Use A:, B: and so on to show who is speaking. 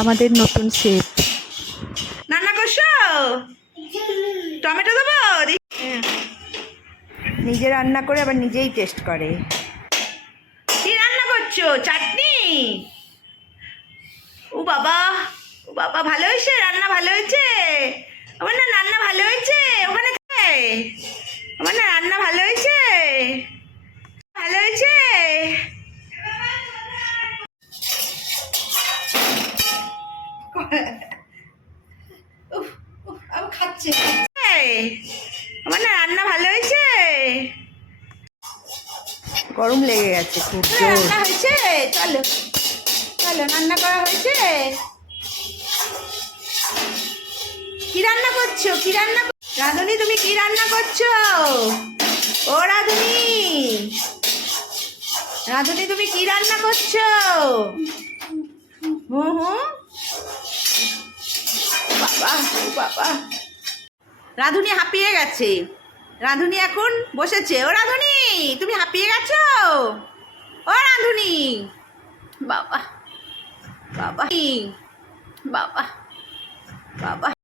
A: আমাদের নতুন শেপ
B: রান্না করছ টমেটো দেবো? নিজে রান্না করে আবার নিজেই টেস্ট করে। কি রান্না করছ? চাটনি? ও বাবা ও বাবা, ভালো হয়েছে? রান্না ভালো হয়েছে? উফ, উফ, খাচ্ছে। আমার না রান্না ভালো হয়েছে। গরম লেগে গেছে খুব রান্না হয়েছে চলো চলো রান্না করা হয়েছে। কি রান্না করছ? কি রান্না রাঁধুনি তুমি কি রান্না করছ? ও রাঁধুনি। রাঁধুনি তুমি কি রান্না করছ? বাবা। রাধুনি হাঁপিয়ে গেছে। রাধুনি এখন বসেছে। ও রাধুনি, তুমি হাঁপিয়ে গেছো? ও রাধুনি। বাবা বাবা বাবা বাবা।